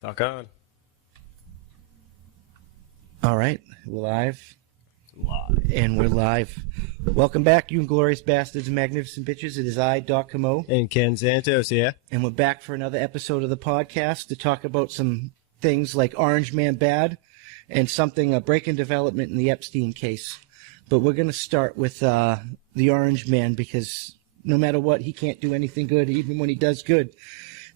Talk on. All right, we're live. Live. And we're live. Welcome back, you Inglorious Bastards and Magnificent Bitches. It is I, Doc Camo. And Ken Santos, yeah? And we're back for another episode of the podcast to talk about some things like Orange Man Bad and something, a break in development in the Epstein case. But we're going to start with the Orange Man because no matter what, he can't do anything good, even when he does good.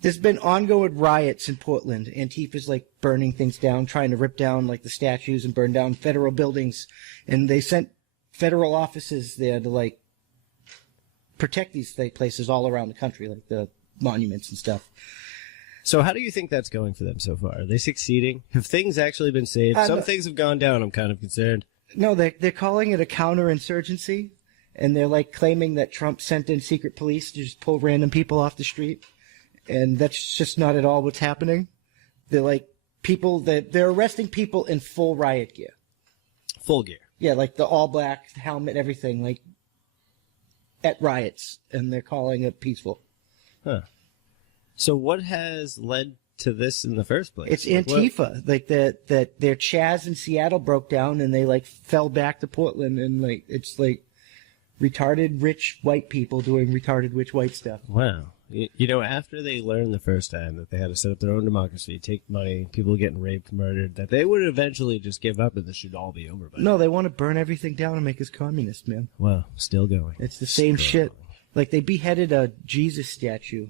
There's been ongoing riots in Portland. Antifa's like burning things down, trying to rip down like the statues and burn down federal buildings. And they sent federal officers there to like protect these places all around the country, like the monuments and stuff. So how do you think that's going for them so far? Are they succeeding? Have things actually been saved? Some things have gone down. I'm kind of concerned. No, they're calling it a counterinsurgency. And they're like claiming that Trump sent in secret police to just pull random people off the street. And that's just not at all what's happening. They're like people that they're arresting people in full riot gear. Full gear. Yeah, like the all black helmet, everything, like at riots, and they're calling it peaceful. Huh. So what has led to this in the first place? It's Antifa. Like that their Chaz in Seattle broke down and they like fell back to Portland, and like it's like retarded rich white people doing retarded rich white stuff. Wow. You know, after they learned the first time that they had to set up their own democracy, take money, people getting raped, murdered, that they would eventually just give up and this should all be over by No, they want to burn everything down and make us communist, man. Wow, still going. It's the same shit. Like, they beheaded a Jesus statue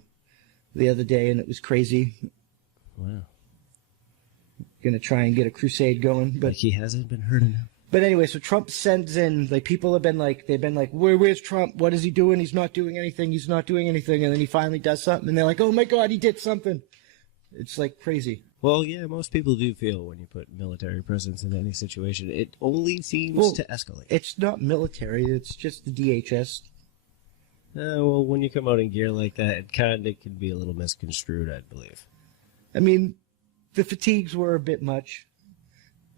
the other day, and it was crazy. Wow. Gonna try and get a crusade going. But like he hasn't been heard enough. But anyway, so Trump sends in, like, people have been like, they've been like, where's Trump? What is he doing? He's not doing anything. He's not doing anything. And then he finally does something, and they're like, oh my God, he did something. It's like crazy. Well, yeah, most people do feel when you put military presence in any situation, it only seems to escalate. It's not military. It's just the DHS. Well, when you come out in gear like that, it kind of can be a little misconstrued, I believe. I mean, the fatigues were a bit much.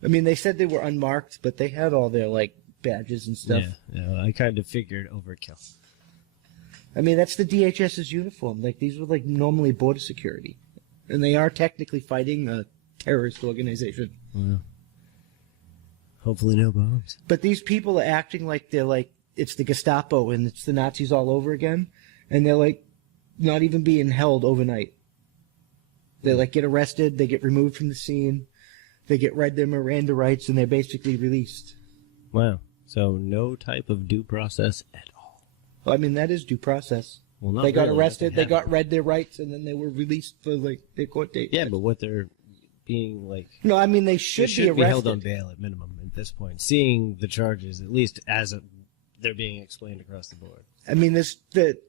I mean, they said they were unmarked, but they had all their, like, badges and stuff. Yeah, I kind of figured overkill. I mean, that's the DHS's uniform. Like, these were, like, normally border security. And they are technically fighting a terrorist organization. Well, hopefully no bombs. But these people are acting like they're, like, it's the Gestapo and it's the Nazis all over again. And they're, like, not even being held overnight. They, like, get arrested, they get removed from the scene. They get read their Miranda rights, and they're basically released. Wow. So no type of due process at all. Well, I mean, that is due process. Well, not they got really. arrested, they got read their rights, and then they were released for, like, their court date. Yeah, but what they're being, like... No, I mean, they should be arrested. Held on bail at minimum at this point. Seeing the charges, at least as they're being explained across the board. I mean,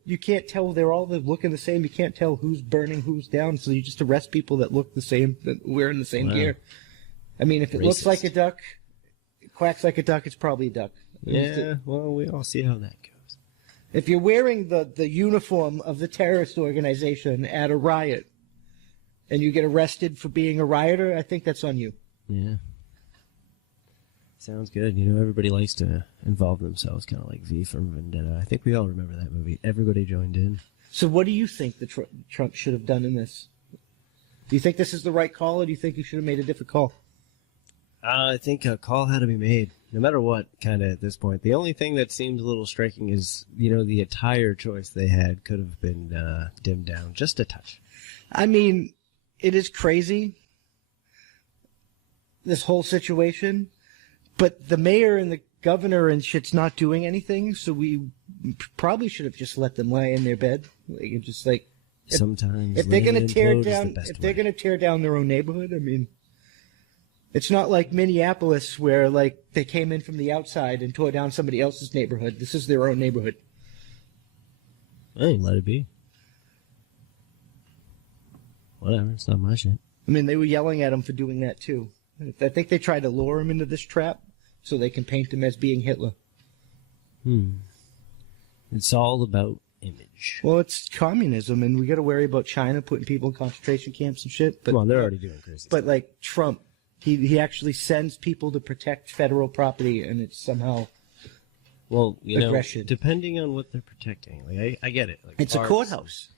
you can't tell. They're all looking the same. You can't tell who's burning, who's down, so you just arrest people that look the same, that wearing the same gear. I mean, if it looks like a duck, quacks like a duck, it's probably a duck. Yeah, well, we all see how that goes. If you're wearing the uniform of the terrorist organization at a riot and you get arrested for being a rioter, I think that's on you. Yeah. Sounds good. You know, everybody likes to involve themselves, kind of like V from Vendetta. I think we all remember that movie. Everybody joined in. So what do you think that Trump should have done in this? Do you think this is the right call, or do you think he should have made a different call? I think a call had to be made, no matter what, kind of at this point. The only thing that seems a little striking is, you know, the attire choice they had could have been dimmed down just a touch. I mean, it is crazy, this whole situation, but the mayor and the governor and shit's not doing anything, so we probably should have just let them lie in their bed. Like, just like, sometimes if they're going to tear down, they're going to tear down their own neighborhood, I mean... It's not like Minneapolis where, like, they came in from the outside and tore down somebody else's neighborhood. This is their own neighborhood. Hey, let it be. Whatever, it's not my shit. I mean, they were yelling at him for doing that, too. I think they tried to lure him into this trap so they can paint him as being Hitler. It's all about image. Well, it's communism, and we got to worry about China putting people in concentration camps and shit. But, come on, they're already doing crazy But, stuff. like, Trump... He actually sends people to protect federal property, and it's somehow well, you aggression. know, depending on what they're protecting. Like, I get it. Like it's parks, a courthouse.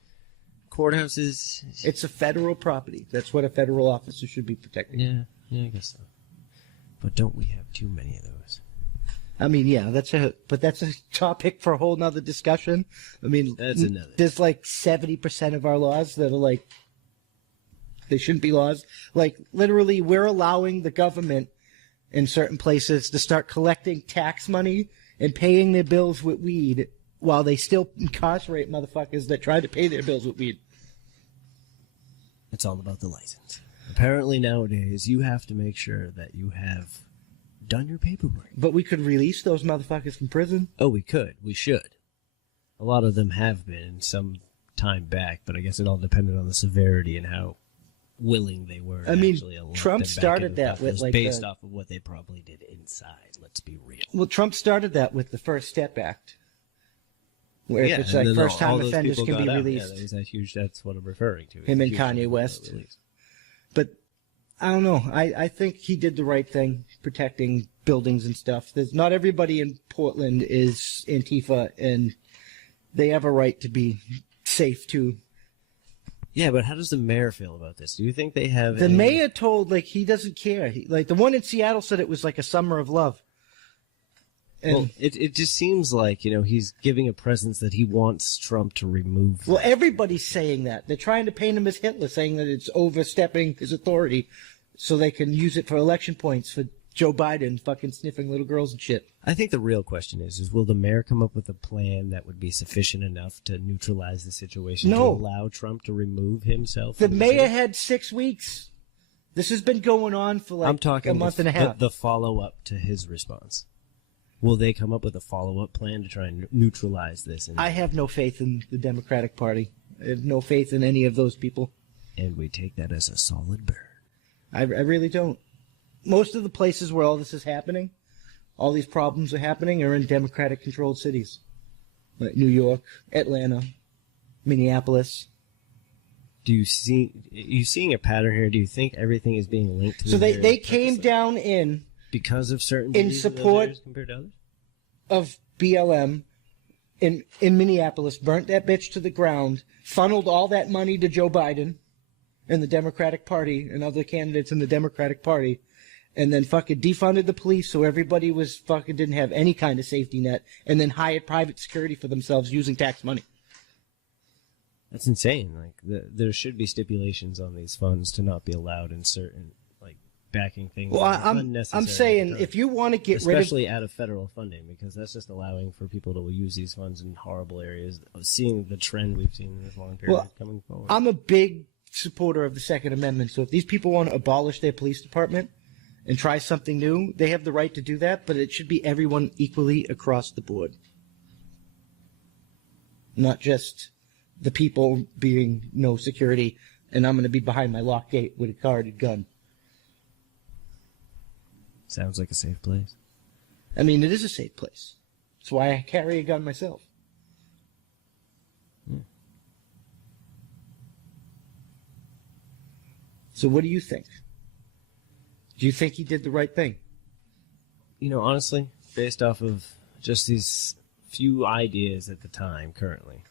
courthouses. It's a federal property. That's what a federal officer should be protecting. Yeah, I guess so. But don't we have too many of those? I mean, yeah, that's a topic for a whole nother discussion. I mean, That's another. There's like 70% of our laws that are like, they shouldn't be laws. Like, literally, we're allowing the government in certain places to start collecting tax money and paying their bills with weed while they still incarcerate motherfuckers that try to pay their bills with weed. It's all about the license. Apparently nowadays, you have to make sure that you have done your paperwork. But we could release those motherfuckers from prison. Oh, we could. We should. A lot of them have been some time back, but I guess it all depended on the severity and how willing they were. I mean, actually let Trump them back started into that with cuffs like based off of what they probably did inside. Let's be real. Well, Trump started that with the First Step Act, where Yeah, if it's and like then first-time all those offenders people can be got out. released. Yeah, that was that huge. That's what I'm referring to. Him and Huge Kanye people West. got released. But I don't know. I think he did the right thing protecting buildings and stuff. There's not everybody in Portland is Antifa, and they have a right to be safe too. Yeah, but how does the mayor feel about this? Do you think they have The mayor told like he doesn't care. Like the one in Seattle said it was like a summer of love. And, Well, it just seems like, he's giving a presence that he wants Trump to remove. well, everybody's saying that. They're trying to paint him as Hitler, saying that it's overstepping his authority so they can use it for election points for Joe Biden fucking sniffing little girls and shit. I think the real question is will the mayor come up with a plan that would be sufficient enough to neutralize the situation No. to allow Trump to remove himself? The from mayor city? had 6 weeks. This has been going on for like I'm talking a month and a half. The follow-up to his response. Will they come up with a follow-up plan to try and neutralize this? I have no faith in the Democratic Party. I have no faith in any of those people. And we take that as a solid burn. I really don't. Most of the places where all this is happening, all these problems are happening, are in Democratic-controlled cities. Like New York, Atlanta, Minneapolis. Are you seeing a pattern here? Do you think everything is being linked to So the they came down in because of certain in beliefs of those support areas compared to others? of BLM in Minneapolis, burnt that bitch to the ground, funneled all that money to Joe Biden and the Democratic Party and other candidates in the Democratic Party, and then fucking defunded the police so everybody was fucking didn't have any kind of safety net, and then hired private security for themselves using tax money. That's insane. Like there should be stipulations on these funds to not be allowed in certain backing things. Well, that are I'm unnecessary saying at if you want to get rid of especially out of federal funding, because that's just allowing for people to use these funds in horrible areas. Seeing the trend we've seen in this long period coming forward. I'm a big supporter of the Second Amendment, so if these people want to abolish their police department and try something new, they have the right to do that, but it should be everyone equally across the board. Not just the people being no security, and I'm going to be behind my locked gate with a guarded gun. Sounds like a safe place. I mean, it is a safe place. That's why I carry a gun myself. Yeah. So what do you think? Do you think he did the right thing? Honestly, based off of just these few ideas at the time, currently,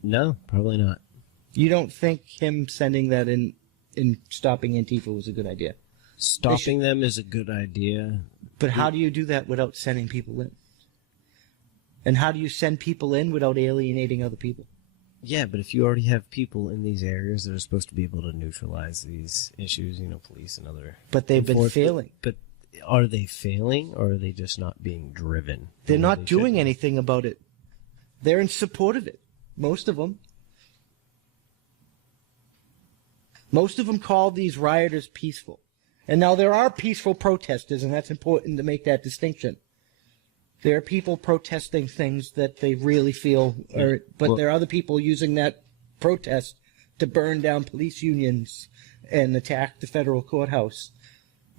no, probably not. You don't think him sending that in stopping Antifa was a good idea? Stopping them is a good idea. But how do you do that without sending people in? And how do you send people in without alienating other people? Yeah, but if you already have people in these areas that are supposed to be able to neutralize these issues, police and other... But they've been failing. But are they failing, or are they just not being driven? They're not doing anything about it. They're in support of it. Most of them. Most of them call these rioters peaceful. And now there are peaceful protesters, and that's important to make that distinction. There are people protesting things that they really feel, but there are other people using that protest to burn down police unions and attack the federal courthouse.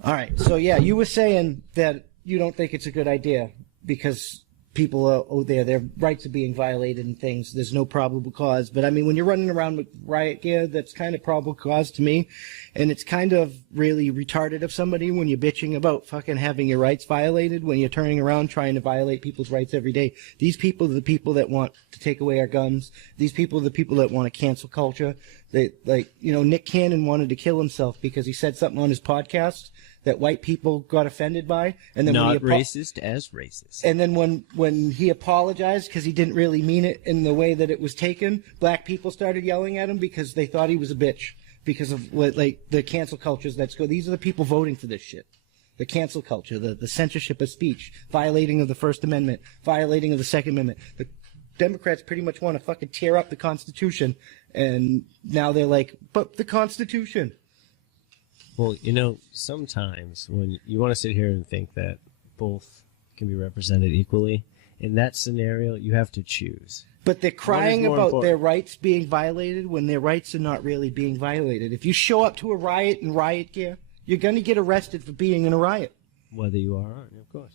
All right, so yeah, you were saying that you don't think it's a good idea because people out there, their rights are being violated and things. There's no probable cause. But I mean, when you're running around with riot gear, that's kind of probable cause to me. And it's kind of really retarded of somebody when you're bitching about fucking having your rights violated, when you're turning around trying to violate people's rights every day. These people are the people that want to take away our guns. These people are the people that want to cancel culture. They, like, you know, Nick Cannon wanted to kill himself because he said something on his podcast that white people got offended by, and then not racist as racist. And then when he apologized because he didn't really mean it in the way that it was taken, black people started yelling at him because they thought he was a bitch because of like the cancel cultures that's go. These are the people voting for this shit. The cancel culture, the censorship of speech, violating of the First Amendment, violating of the Second Amendment. The Democrats pretty much want to fucking tear up the Constitution, and now they're like, but the Constitution. Well, you know, sometimes when you want to sit here and think that both can be represented equally, in that scenario, you have to choose. But they're crying about their rights being violated when their rights are not really being violated. If you show up to a riot in riot gear, you're going to get arrested for being in a riot. Whether you are or aren't, of course.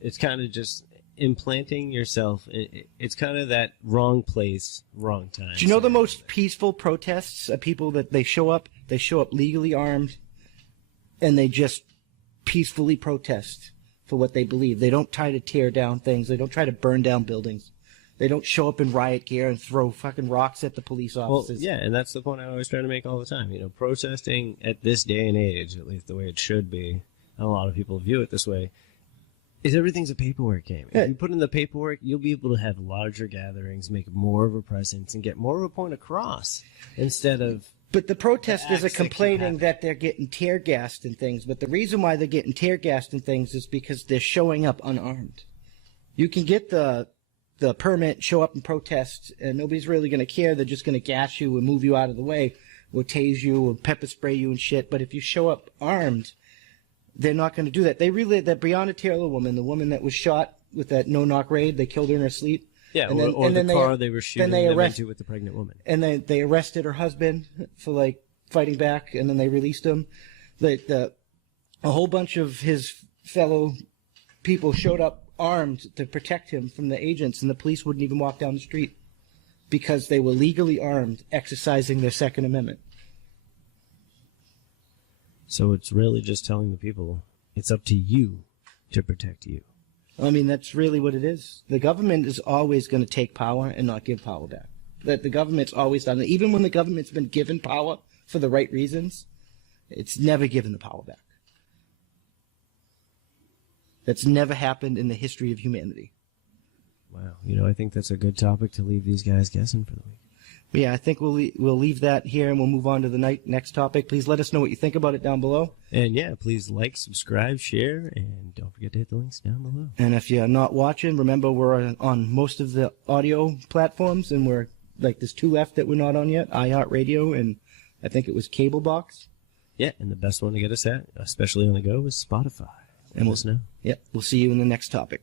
It's kind of just implanting yourself. It's kind of that wrong place, wrong time. Do you know the most peaceful protests are people that they show up legally armed, and they just peacefully protest for what they believe. They don't try to tear down things. They don't try to burn down buildings. They don't show up in riot gear and throw fucking rocks at the police officers. Well, yeah, and that's the point I always try to make all the time. You know, protesting at this day and age, at least the way it should be, and a lot of people view it this way, is everything's a paperwork game. If you put in the paperwork, you'll be able to have larger gatherings, make more of a presence, and get more of a point across instead of... But the protesters are complaining that they're getting tear gassed and things. But the reason why they're getting tear gassed and things is because they're showing up unarmed. You can get the permit, show up and protest, and nobody's really going to care. They're just going to gas you and move you out of the way, or tase you, or pepper spray you and shit. But if you show up armed, they're not going to do that. They really, that Breonna Taylor woman, the woman that was shot with that no-knock raid, they killed her in her sleep. Yeah, or the car they were shooting them into with the pregnant woman. And they arrested her husband for, like, fighting back, and then they released him. A whole bunch of his fellow people showed up armed to protect him from the agents, and the police wouldn't even walk down the street because they were legally armed, exercising their Second Amendment. So it's really just telling the people, it's up to you to protect you. I mean, that's really what it is. The government is always going to take power and not give power back. That the government's always done it. Even when the government's been given power for the right reasons, it's never given the power back. That's never happened in the history of humanity. Wow. You know, I think that's a good topic to leave these guys guessing for the week. Yeah, I think we'll leave that here, and we'll move on to the next topic. Please let us know what you think about it down below. And yeah, please like, subscribe, share, and don't forget to hit the links down below. And if you're not watching, remember we're on most of the audio platforms, and we're like there's 2 left that we're not on yet: iHeartRadio, and I think it was Cable Box. Yeah, and the best one to get us at, especially on the go, is Spotify. And we'll know. Yep, we'll see you in the next topic.